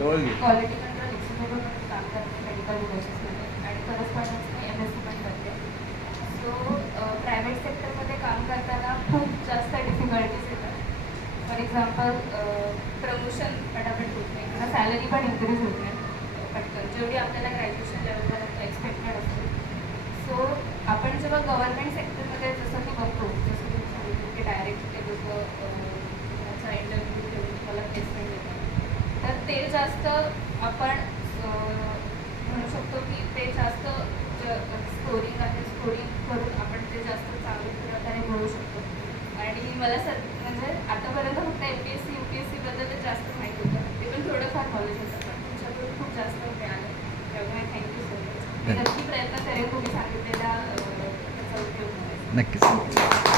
जवळ घे quality control executive काम करते मेडिकल डिव्हायसेसमध्ये आणि करस्पॉन्डन्स मी एम एस सी पण करते सो प्रायव्हेट सेक्टरमध्ये काम करताना खूप जास्त डिफिकल्टीज येतात. फॉर एक्झाम्पल प्रमोशन पटापट होत नाही किंवा सॅलरी पण इन्क्रीज होत नाही. पटकन जेवढी आपल्याला ग्रॅज्युएशन लेवलपर्यंत एक्सपेक्टेड असते. सो आपण जेव्हा गव्हर्नमेंट सेक्टर ते जास्त आपण म्हणू शकतो की ते जास्त स्कोरिंग आहे स्कोरिंग करून आपण ते जास्त चांगल्या प्रकारे मिळवू शकतो. आणि मला सर म्हणजे आतापर्यंत फक्त M P S C U P S सीबद्दल जास्त माहीत होतं. ते पण थोडंफार नॉलेज होतं. पण तुमच्याकडून खूप जास्त मिळालं त्यामुळे थँक्यू सो मच मी नक्की प्रयत्न करेन तुम्ही सांगितलेल्या अं, त्याचा उपयोग नक्कीच.